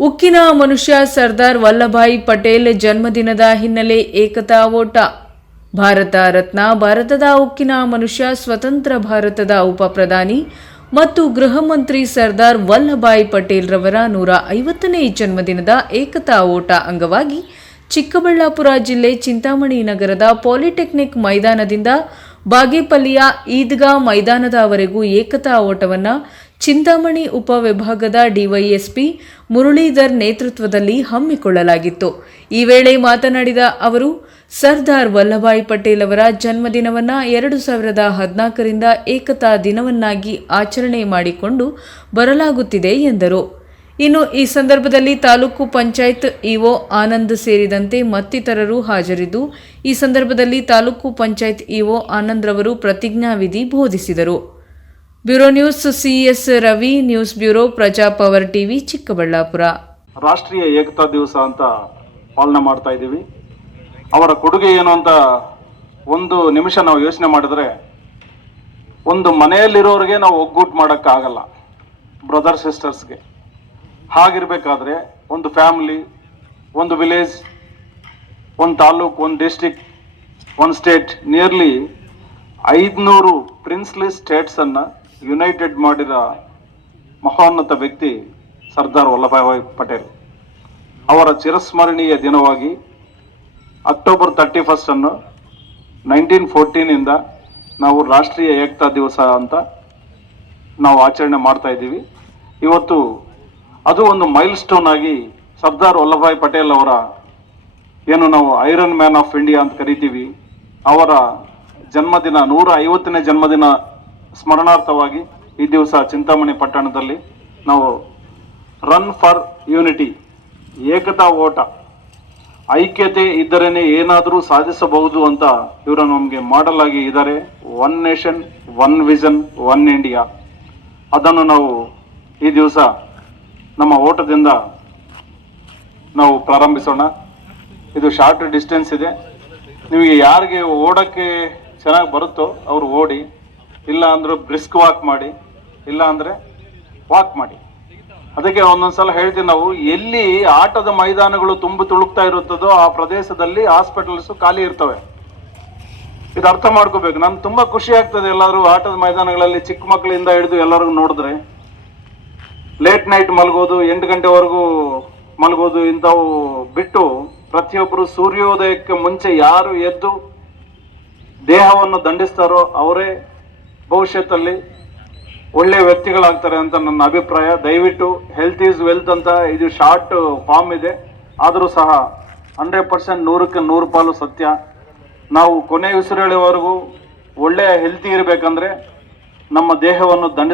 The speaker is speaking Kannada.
ಉಕ್ಕಿನ ಮನುಷ್ಯ ಸರ್ದಾರ್ ವಲ್ಲಭಾಯಿ ಪಟೇಲ್ ಜನ್ಮದಿನದ ಹಿನ್ನೆಲೆ ಏಕತಾ ಓಟ. ಭಾರತ ರತ್ನ, ಭಾರತದ ಉಕ್ಕಿನ ಮನುಷ್ಯ, ಸ್ವತಂತ್ರ ಭಾರತದ ಉಪಪ್ರಧಾನಿ ಮತ್ತು ಗೃಹ ಮಂತ್ರಿ ಸರ್ದಾರ್ ವಲ್ಲಭಾಯಿ ಪಟೇಲ್ ರವರ ನೂರ ಐವತ್ತನೇ ಜನ್ಮದಿನದ ಏಕತಾ ಓಟ ಅಂಗವಾಗಿ ಚಿಕ್ಕಬಳ್ಳಾಪುರ ಜಿಲ್ಲೆ ಚಿಂತಾಮಣಿ ನಗರದ ಪಾಲಿಟೆಕ್ನಿಕ್ ಮೈದಾನದಿಂದ ಬಾಗೇಪಲ್ಲಿಯ ಈದ್ಗಾ ಮೈದಾನದವರೆಗೂ ಏಕತಾ ಓಟವನ್ನು ಚಿಂತಾಮಣಿ ಉಪವಿಭಾಗದ ಡಿವೈಎಸ್ಪಿ ಮುರಳೀಧರ್ ನೇತೃತ್ವದಲ್ಲಿ ಹಮ್ಮಿಕೊಳ್ಳಲಾಗಿತ್ತು. ಈ ವೇಳೆ ಮಾತನಾಡಿದ ಅವರು, ಸರ್ದಾರ್ ವಲ್ಲಭಾಯ್ ಪಟೇಲ್ ಅವರ ಜನ್ಮದಿನವನ್ನು ಎರಡು ಸಾವಿರದ ಹದಿನಾಲ್ಕರಿಂದ ಏಕತಾ ದಿನವನ್ನಾಗಿ ಆಚರಣೆ ಮಾಡಿಕೊಂಡು ಬರಲಾಗುತ್ತಿದೆ ಎಂದರು. ಇನ್ನು ಈ ಸಂದರ್ಭದಲ್ಲಿ ತಾಲೂಕು ಪಂಚಾಯತ್ ಇಒ ಆನಂದ್ ಸೇರಿದಂತೆ ಮತ್ತಿತರರು ಹಾಜರಿದ್ದು, ಈ ಸಂದರ್ಭದಲ್ಲಿ ತಾಲೂಕು ಪಂಚಾಯತ್ ಇಒ ಆನಂದ್ರವರು ಪ್ರತಿಜ್ಞಾವಿಧಿ ಬೋಧಿಸಿದರು. Bureau news CS Ravi, news bureau Praja power TV, Chikkaballapur. Rashtriya Ekta Diwas ಅಂತ ಪಾಲನೆ ಮಾಡ್ತಾ ಇದ್ದೀವಿ. ಅವರ ಕೊಡುಗೆ ಏನು ಅಂತ ಒಂದು ನಿಮಿಷ ನಾವು ಯೋಚನೆ ಮಾಡಿದ್ರೆ, ಒಂದು ಮನೆಯಲ್ಲಿರೋರಿಗೆ ನಾವು ಒಗ್ಗೂಟ್ ಮಾಡೋಕ್ಕಾಗಲ್ಲ ಬ್ರದರ್ ಸಿಸ್ಟರ್ಸ್ಗೆ ಹಾಗಿರಬೇಕಾದ್ರೆ ಒಂದು ಫ್ಯಾಮಿಲಿ ಒಂದು ವಿಲೇಜ್ ಒಂದು ತಾಲೂಕು, ಒಂದು ಡಿಸ್ಟಿಕ್ ಒಂದು ಸ್ಟೇಟ್ ನಿಯರ್ಲಿ ಐದುನೂರು ಪ್ರಿನ್ಸ್ಲಿ ಸ್ಟೇಟ್ಸನ್ನು ಯುನೈಟೆಡ್ ಮಾಡಿದ ಮಹೋನ್ನತ ವ್ಯಕ್ತಿ ಸರ್ದಾರ್ ವಲ್ಲಭಾಯ್ ಪಟೇಲ್. ಅವರ ಚಿರಸ್ಮರಣೀಯ ದಿನವಾಗಿ ಅಕ್ಟೋಬರ್ ತರ್ಟಿ ಫಸ್ಟನ್ನು ನೈನ್ಟೀನ್ ಫೋರ್ಟೀನಿಂದ ನಾವು ರಾಷ್ಟ್ರೀಯ ಏಕತಾ ದಿವಸ ಅಂತ ನಾವು ಆಚರಣೆ ಮಾಡ್ತಾ ಇದ್ದೀವಿ. ಇವತ್ತು ಅದು ಒಂದು ಮೈಲ್ ಸ್ಟೋನ್ ಆಗಿ ಸರ್ದಾರ್ ವಲ್ಲಭಾಯ್ ಪಟೇಲ್ ಅವರ ಏನು ನಾವು ಐರನ್ ಮ್ಯಾನ್ ಆಫ್ ಇಂಡಿಯಾ ಅಂತ ಕರಿತೀವಿ. ಅವರ ಜನ್ಮದಿನ ನೂರ ಐವತ್ತನೇ ಜನ್ಮದಿನ ಸ್ಮರಣಾರ್ಥವಾಗಿ ಈ ದಿವಸ ಚಿಂತಾಮಣಿ ಪಟ್ಟಣದಲ್ಲಿ ನಾವು ರನ್ ಫಾರ್ ಯೂನಿಟಿ ಏಕತಾ ಓಟ, ಐಕ್ಯತೆ ಇದ್ದರೇನೆ ಏನಾದರೂ ಸಾಧಿಸಬಹುದು ಅಂತ ಇವರು ನಮಗೆ ಮಾಡಲ್ ಆಗಿ ಇದ್ದಾರೆ. One nation one vision one India ಅದನ್ನು ನಾವು ಈ ದಿವಸ ನಮ್ಮ ಓಟದಿಂದ ನಾವು ಪ್ರಾರಂಭಿಸೋಣ. ಇದು ಶಾರ್ಟ್ ಡಿಸ್ಟೆನ್ಸ್ ಇದೆ. ನಿಮಗೆ ಯಾರಿಗೆ ಓಡೋಕ್ಕೆ ಚೆನ್ನಾಗಿ ಬರುತ್ತೋ ಅವರು ಓಡಿ ಇಲ್ಲ ಅಂದ್ರೆ ಬ್ರಿಸ್ಕ್ ವಾಕ್ ಮಾಡಿ, ಇಲ್ಲ ಅಂದರೆ ವಾಕ್ ಮಾಡಿ. ಅದಕ್ಕೆ ಒಂದೊಂದ್ಸಲ ಹೇಳ್ತೀವಿ ನಾವು, ಎಲ್ಲಿ ಆಟದ ಮೈದಾನಗಳು ತುಂಬ ತುಳುಕ್ತಾ ಇರುತ್ತದೋ ಆ ಪ್ರದೇಶದಲ್ಲಿ ಹಾಸ್ಪಿಟಲ್ಸ್ ಖಾಲಿ ಇರ್ತವೆ. ಇದು ಅರ್ಥ ಮಾಡ್ಕೋಬೇಕು. ನನ್ಗೆ ತುಂಬಾ ಖುಷಿ ಆಗ್ತದೆ ಎಲ್ಲರೂ ಆಟದ ಮೈದಾನಗಳಲ್ಲಿ ಚಿಕ್ಕ ಮಕ್ಕಳಿಂದ ಹಿಡಿದು ಎಲ್ಲರಿಗೂ ನೋಡಿದ್ರೆ. ಲೇಟ್ ನೈಟ್ ಮಲಗೋದು, ಎಂಟು ಗಂಟೆವರೆಗೂ ಮಲಗೋದು, ಇಂಥವು ಬಿಟ್ಟು ಪ್ರತಿಯೊಬ್ಬರು ಸೂರ್ಯೋದಯಕ್ಕೆ ಮುಂಚೆ ಯಾರು ಎದ್ದು ದೇಹವನ್ನು ದಂಡಿಸ್ತಾರೋ ಅವರೇ ಭವಿಷ್ಯತ್ತಲ್ಲಿ ಒಳ್ಳೆಯ ವ್ಯಕ್ತಿಗಳಾಗ್ತಾರೆ ಅಂತ ನನ್ನ ಅಭಿಪ್ರಾಯ. ದಯವಿಟ್ಟು ಹೆಲ್ತ್ ಈಸ್ ವೆಲ್ತ್ ಅಂತ ಇದು ಶಾರ್ಟ್ ಫಾರ್ಮ್ ಇದೆ. ಆದರೂ ಸಹ ಹಂಡ್ರೆಡ್ ಪರ್ಸೆಂಟ್ ನೂರಕ್ಕೆ ನೂರು ಪಾಲು ಸತ್ಯ. ನಾವು ಕೊನೆ ಉಸಿರೆಳೆವರೆಗೂ ಒಳ್ಳೆಯ ಹೆಲ್ತಿ ಇರಬೇಕಂದ್ರೆ ನಮ್ಮ ದೇಹವನ್ನು ದಂಡಿಸ